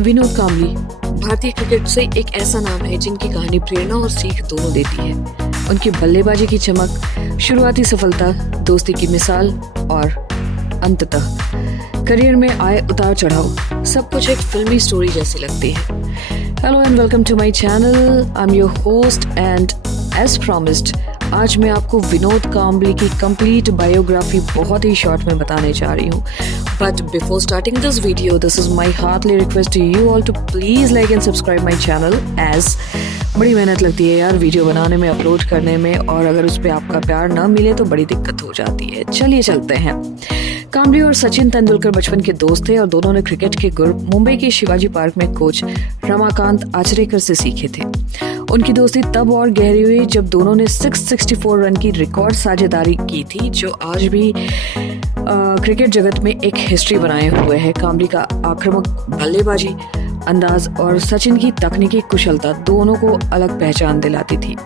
विनोद कांबली भारतीय क्रिकेट से एक ऐसा नाम है जिनकी कहानी प्रेरणा और सीख दोनों देती है। उनकी बल्लेबाजी की चमक, शुरुआती सफलता, दोस्ती की मिसाल और अंततः करियर में आए उतार चढ़ाव, सब कुछ एक फिल्मी स्टोरी जैसी लगती है। Hello and welcome to my channel. I am your host and as promised आज मैं आपको विनोद कांबली की कंप्लीट बायोग्राफी बहुत ही शॉर्ट में बताने जा रही हूँ। But before starting this video, this is my heartly request to you all to please like and subscribe my channel. As बड़ी मेहनत लगती है यार वीडियो बनाने में, अपलोड करने में, और अगर उस पर आपका प्यार ना मिले तो बड़ी दिक्कत हो जाती है। चलिए चलते हैं। कांबली और सचिन तेंदुलकर बचपन के दोस्त थे और दोनों ने क्रिकेट के गुर मुंबई के शिवाजी पार्क में कोच रमाकांत आचरेकर से सीखे थे। उनकी दोस्ती तब और गहरी हुई जब दोनों ने 664 रन की रिकॉर्ड साझेदारी की थी, जो आज भी क्रिकेट जगत में एक हिस्ट्री बनाए हुए है। कांबली का आक्रामक बल्लेबाजी अंदाज और सचिन की तकनीकी कुशलता दोनों को अलग पहचान दिलाती थी।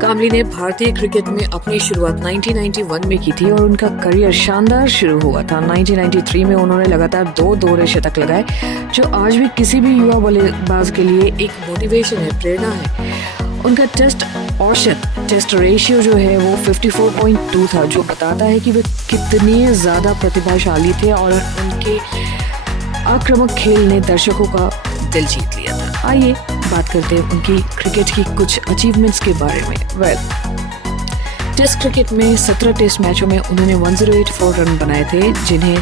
कांबली ने भारतीय क्रिकेट में अपनी शुरुआत 1991 में की थी और उनका करियर शानदार शुरू हुआ था। 1993 में उन्होंने लगातार 2 दोहरे शतक लगाए, जो आज भी किसी भी युवा बल्लेबाज के लिए एक मोटिवेशन है, प्रेरणा है। उनका टेस्ट रेशियो जो है वो 54.2 था, जो बताता है कि वे कितने ज़्यादा प्रतिभाशाली थे और उनके आक्रामक खेल ने दर्शकों का दिल जीत लिया था। आइए बात करते हैं उनकी क्रिकेट की कुछ अचीवमेंट्स के बारे में। टेस्ट क्रिकेट में 17 टेस्ट मैचों में उन्होंने 1084 रन बनाए थे, जिन्हें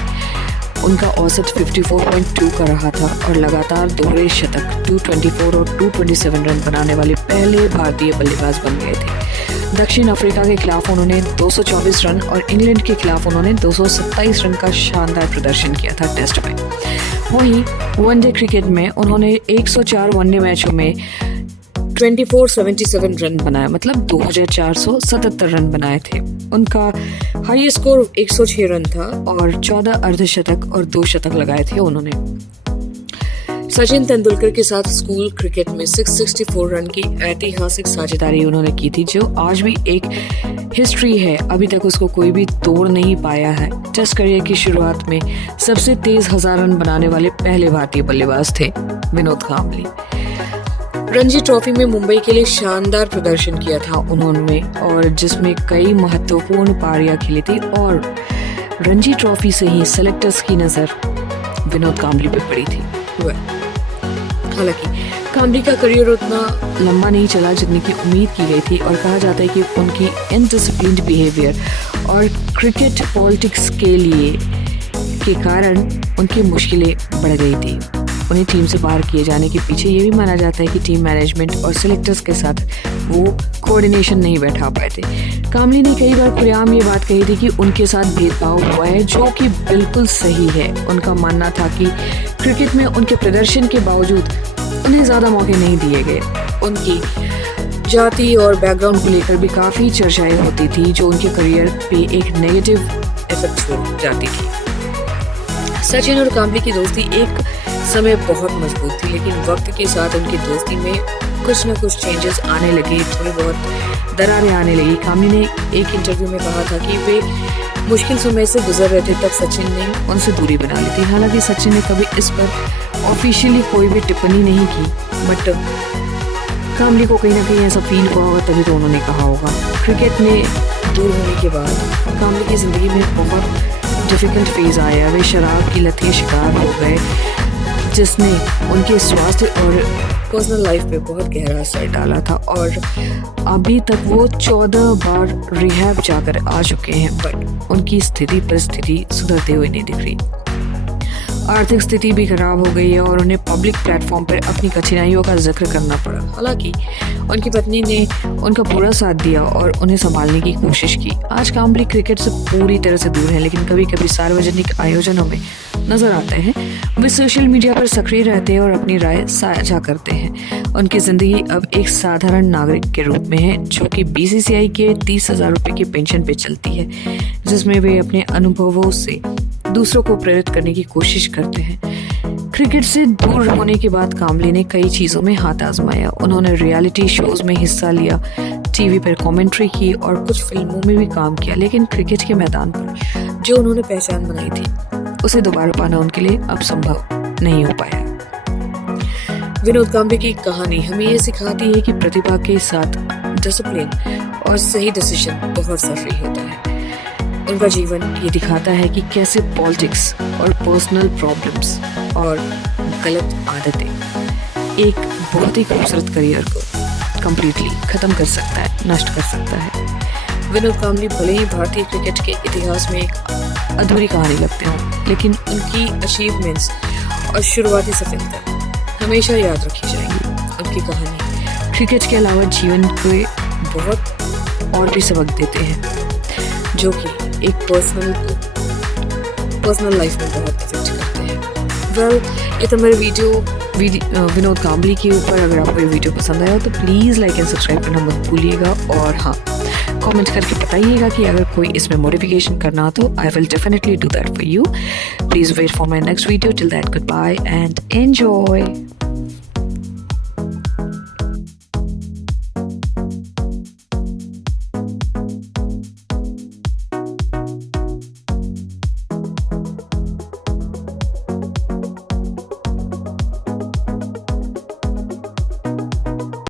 उनका औसत 54.2 का रहा था, और लगातार दोहरे शतक 224 और 227 रन बनाने वाले पहले भारतीय बल्लेबाज बन गए थे। दक्षिण अफ्रीका के खिलाफ उन्होंने 224 रन और इंग्लैंड के खिलाफ उन्होंने 227 रन का शानदार प्रदर्शन किया था टेस्ट में। वहीं वनडे क्रिकेट में उन्होंने 104 वनडे मैचों में 2477 रन बनाए, मतलब 2477 रन बनाए थे। उनका हाईएस्ट स्कोर 106 रन था और 14 अर्धशतक और 2 शतक लगाए थे उन्होंने। सचिन तेंदुलकर के साथ स्कूल क्रिकेट में 664 रन की ऐतिहासिक साझेदारी उन्होंने की थी, जो आज भी एक हिस्ट्री है। अभी तक उसको कोई भी तोड़ नहीं पाया है। टेस्ट करियर की शुरुआत में सबसे तेज 1000 रन बनाने वाले पहले भारतीय बल्लेबाज थे विनोद कांबली। रणजी ट्रॉफी में मुंबई के लिए शानदार प्रदर्शन किया था उन्होंने, और जिसमें कई महत्वपूर्ण पारियां खेली थी, और रणजी ट्रॉफी से ही सेलेक्टर्स की नजर विनोद कांबली पे पड़ी थी। हालांकि कांबली का करियर उतना लंबा नहीं चला जितनी की उम्मीद की गई थी, और कहा जाता है कि उनकी इनडिसिप्लिन्ड बिहेवियर और क्रिकेट पॉलिटिक्स के कारण उनकी मुश्किलें बढ़ गई थी। उन्हें टीम से बाहर किए जाने के पीछे ये भी माना जाता है कि टीम मैनेजमेंट और सेलेक्टर्स के साथ वो कोऑर्डिनेशन नहीं बैठा पाए थे। कांबली ने कई बार खुलेआम ये बात कही थी कि उनके साथ भेदभाव हुआ है, जो कि बिल्कुल सही है। उनका मानना था कि क्रिकेट में उनके प्रदर्शन के बावजूद उन्हें ज़्यादा मौके नहीं दिए गए। उनकी जाति और बैकग्राउंड को लेकर भी काफ़ी चर्चाएं होती थी, जो उनके करियर पे एक नेगेटिव इफेक्ट छोड़ जाती थी। सचिन और कांबली की दोस्ती एक समय बहुत मजबूत थी, लेकिन वक्त के साथ उनकी दोस्ती में कुछ न कुछ चेंजेस आने लगे, थोड़ी बहुत दरारें आने लगी। कांबली ने एक इंटरव्यू में कहा था कि वे मुश्किल समय से गुजर रहे थे, तब सचिन ने उनसे दूरी बना ली थी। हालांकि सचिन ने कभी इस पर ऑफिशियली कोई भी टिप्पणी नहीं की, बट कांबली को कहीं ना कहीं ऐसा फील हुआ होगा, तभी तो उन्होंने कहा होगा। क्रिकेट में दूर होने के बाद कांबली की ज़िंदगी में बहुत डिफ़िकल्ट फेज़ आया। वे शराब की लत के शिकार हो गए, जिसने उनके स्वास्थ्य और पर्सनल लाइफ पे बहुत गहरा असर डाला था, और अभी तक वो 14 बार रिहैब जाकर आ चुके हैं, बट उनकी परिस्थिति सुधरते हुए नहीं दिख रही। आर्थिक स्थिति भी खराब हो गई है और उन्हें पब्लिक प्लेटफॉर्म पर अपनी कठिनाइयों का जिक्र करना पड़ा। हालांकि उनकी पत्नी ने उनका पूरा साथ दिया और उन्हें संभालने की कोशिश की। आज कांबली क्रिकेट से पूरी तरह से दूर है, लेकिन कभी कभी सार्वजनिक आयोजनों में नजर आते हैं। वे सोशल मीडिया पर सक्रिय रहते हैं और अपनी राय साझा करते हैं। उनकी जिंदगी अब एक साधारण नागरिक के रूप में है, जो कि बीसीसीआई के 30,000 रुपये की पेंशन पे चलती है, जिसमें वे अपने अनुभवों से दूसरों को प्रेरित करने की कोशिश करते हैं। क्रिकेट से दूर होने के बाद कांबली ने कई चीज़ों में हाथ आजमाया। उन्होंने रियलिटी शोज में हिस्सा लिया, टीवी पर कमेंट्री की और कुछ फिल्मों में भी काम किया, लेकिन क्रिकेट के मैदान पर जो उन्होंने पहचान बनाई थी उसे दोबारा पाना उनके लिए अब संभव नहीं हो पाया। विनोद कांबली की कहानी हमें ये सिखाती है कि प्रतिभा के साथ डिसिप्लिन और सही डिसीजन बहुत ज़रूरी होता है। उनका जीवन ये दिखाता है कि कैसे पॉलिटिक्स और पर्सनल प्रॉब्लम्स और गलत आदतें एक बहुत ही खूबसूरत करियर को कंप्लीटली ख़त्म कर सकता है, नष्ट कर सकता है। विनोद कांबली भले ही भारतीय क्रिकेट के इतिहास में एक अधूरी कहानी लगते हों, लेकिन उनकी अचीवमेंट्स और शुरुआती सफलता हमेशा याद रखी जाएंगी। उनकी कहानी क्रिकेट के अलावा जीवन के बहुत और भी सबक देते हैं, जो कि एक पर्सनल लाइफ में बहुत इफेक्ट करते हैं। ये तो मेरे वीडियो विनोद कांबली के ऊपर। अगर आपको ये वीडियो पसंद आया तो प्लीज़ लाइक एंड सब्सक्राइब करना मत भूलिएगा, और हाँ, कमेंट करके बताइएगा कि अगर कोई इसमें मॉडिफिकेशन करना हो तो I will definitely do that for you. Please wait for my next video. Till that, good bye and enjoy.